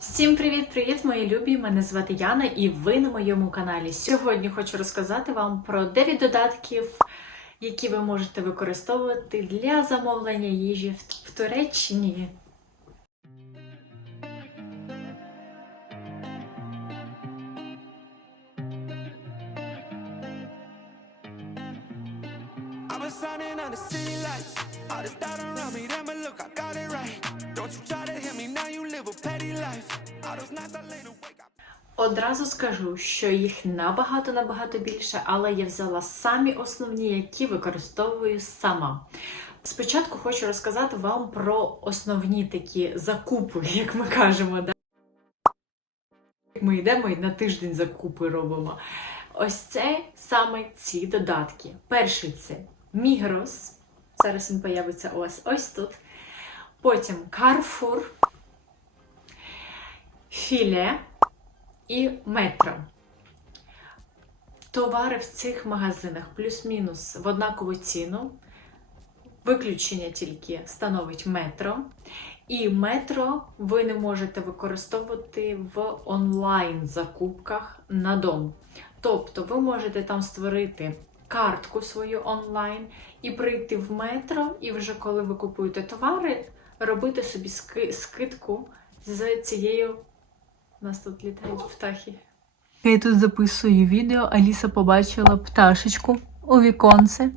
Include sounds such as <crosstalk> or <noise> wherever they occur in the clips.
Всім привіт-привіт, мої любі! Мене звати Яна, і ви на моєму каналі. Сьогодні хочу розказати вам про 9 додатків, які ви можете використовувати для замовлення їжі в- Туреччині. Одразу скажу, що їх набагато набагато більше, але я взяла самі основні, які використовую сама. Спочатку хочу розказати вам про основні такі закупи, <laughs> як ми кажемо. Да? Ми йдемо і на тиждень закупи робимо. Ось це саме ці додатки. Перший це Migros. Зараз він появиться ось ось тут. Потім Carrefour, Філе і метро. Товари в цих магазинах плюс-мінус в однакову ціну. Виключення тільки становить метро. І метро ви не можете використовувати в онлайн-закупках на дом. Тобто ви можете там створити картку свою онлайн і прийти в метро, і вже коли ви купуєте товари, робити собі скидку з цією у нас тут літають птахи. Я тут записую відео, Аліса побачила пташечку у віконце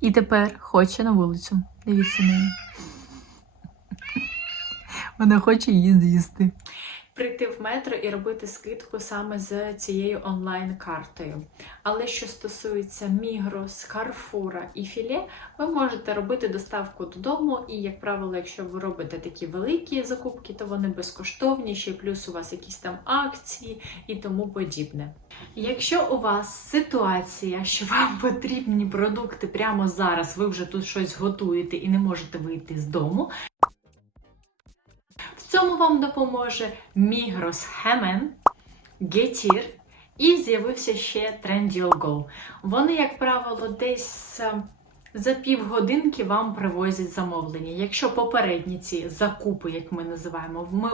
і тепер хоче на вулицю. Дивіться на неї. Вона хоче її з'їсти. Прийти в метро і робити скидку саме з цією онлайн-картою. Але що стосується Мігрос, Карфура і Філе, ви можете робити доставку додому, і, як правило, якщо ви робите такі великі закупки, то вони безкоштовні, ще плюс у вас якісь там акції і тому подібне. Якщо у вас ситуація, що вам потрібні продукти прямо зараз, ви вже тут щось готуєте і не можете вийти з дому, цьому вам допоможе Migros Hemen, Getir і з'явився ще Trendyol Go. Вони, як правило, десь е, за півгодинки вам привозять замовлення. Якщо попередні ці закупи, як ми називаємо, ми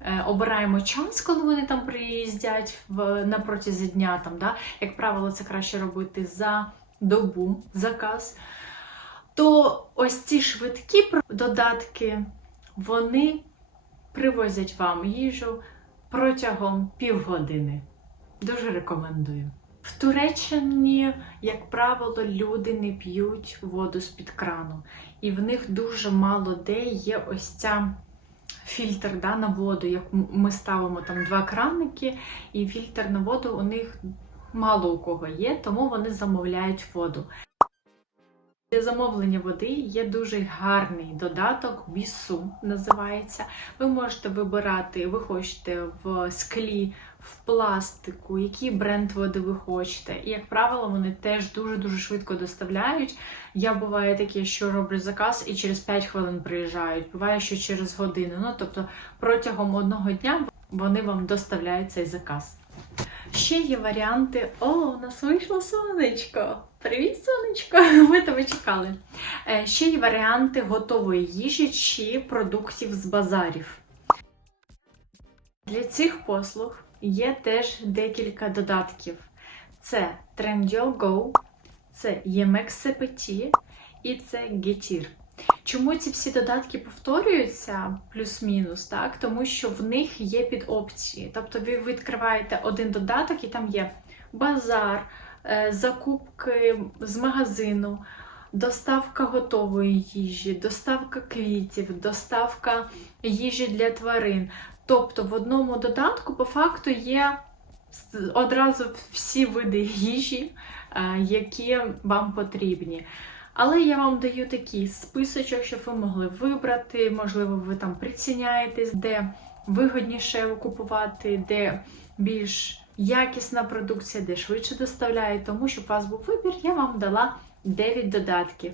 е, обираємо час, коли вони там приїздять на протязі дня, там, да? як правило, це краще робити за добу заказ. То ось ці швидкі додатки, вони привозять вам їжу протягом півгодини. Дуже рекомендую. В Туреччині, як правило, люди не п'ють воду з-під крану, і в них дуже мало де є ось ця фільтр да, на воду. Як ми ставимо там два краники, і фільтр на воду у них мало у кого є, тому вони замовляють воду. Для замовлення води є дуже гарний додаток Бісу називається. Ви можете вибирати, ви хочете в склі, в пластику, який бренд води ви хочете. І, як правило, вони теж дуже-дуже швидко доставляють. Я буває таке, що роблю заказ і через 5 хвилин приїжджають. Буває, що через годину. Ну, тобто протягом одного дня вони вам доставляють цей заказ. Ще є варіанти. О, у нас вийшло сонечко! Привіт, сонечко! <laughs> Ми тебе чекали. Е, Ще є варіанти готової їжі чи продуктів з базарів. Для цих послуг є теж декілька додатків: це Trendyol Go, це Yemex CPT і це Getir. Чому ці всі додатки повторюються плюс-мінус, так? Тому що в них є підопції. Тобто ви відкриваєте один додаток і там є базар, е, закупки з магазину, доставка готової їжі, доставка квітів, доставка їжі для тварин. Тобто в одному додатку по факту є одразу всі види їжі, е, які вам потрібні. Але я вам даю такий списочок, щоб ви могли вибрати, можливо, ви там приціняєтесь, де вигодніше купувати, де більш якісна продукція, де швидше доставляють. Тому щоб у вас був вибір, я вам дала 9 додатків.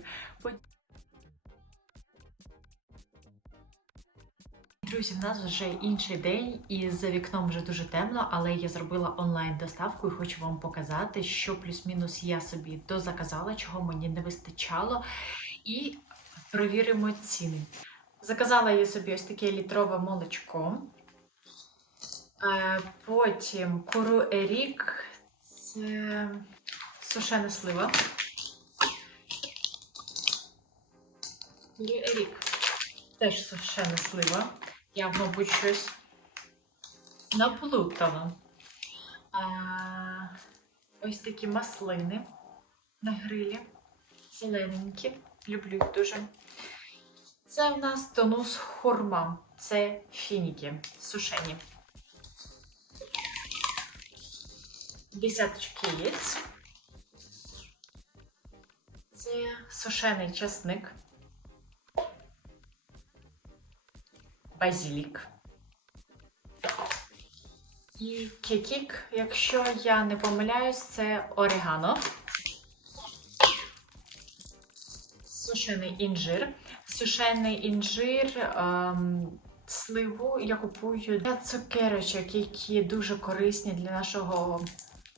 Друзі, в нас вже інший день, і за вікном вже дуже темно, але я зробила онлайн доставку і хочу вам показати, що плюс-мінус я собі дозаказала, чого мені не вистачало. І перевіримо ціни. Заказала я собі ось таке літрове молочко. Е, Потім куру ерік це сушена слива. Куру ерік теж сушена слива. Я, мабуть, щось наплутала. А, ось такі маслини на грилі. Зелененькі. Люблю їх дуже. Це в нас тонус хурма. Це фініки сушені. Десяточки яєць. Це сушений часник. Базілік. І кекік, якщо я не помиляюсь, це орегано. Сушений інжир. Сушений інжир, ем, сливу я купую для цукерочок, які дуже корисні для нашого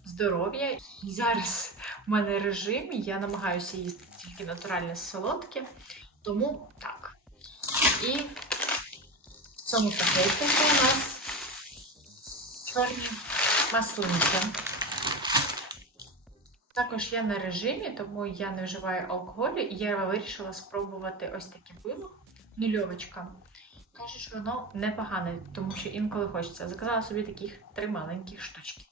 здоров'я. Зараз в мене режим, я намагаюся їсти тільки натуральне солодке, тому так. І цьому пакетику у нас чорні маслинки. Також я на режимі, тому я не вживаю алкоголю, і я вирішила спробувати ось таке пиво. Нульовочка. Кажуть, що воно непогане, тому що інколи хочеться. Заказала собі таких три маленьких штучки.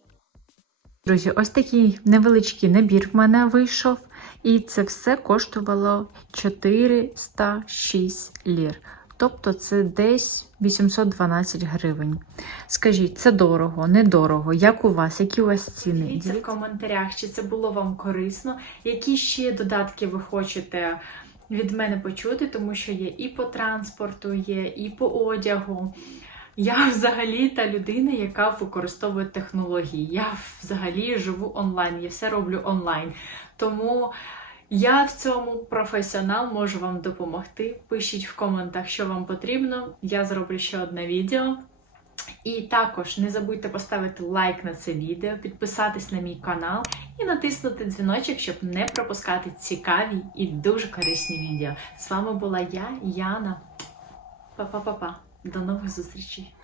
Друзі, ось такий невеличкий набір в мене вийшов, і це все коштувало 406 лір. Тобто це десь 812 гривень. Скажіть, це дорого, недорого? Як у вас? Які у вас ціни? Дивіться в коментарях, чи це було вам корисно, які ще додатки ви хочете від мене почути, тому що є і по транспорту, є, і по одягу. Я взагалі та людина, яка використовує технології. Я взагалі живу онлайн, я все роблю онлайн. Тому я в цьому професіонал можу вам допомогти. Пишіть в коментах, що вам потрібно. Я зроблю ще одне відео. І також не забудьте поставити лайк на це відео, підписатись на мій канал і натиснути дзвіночок, щоб не пропускати цікаві і дуже корисні відео. З вами була я, Яна. Па-па-па-па. До нових зустрічей!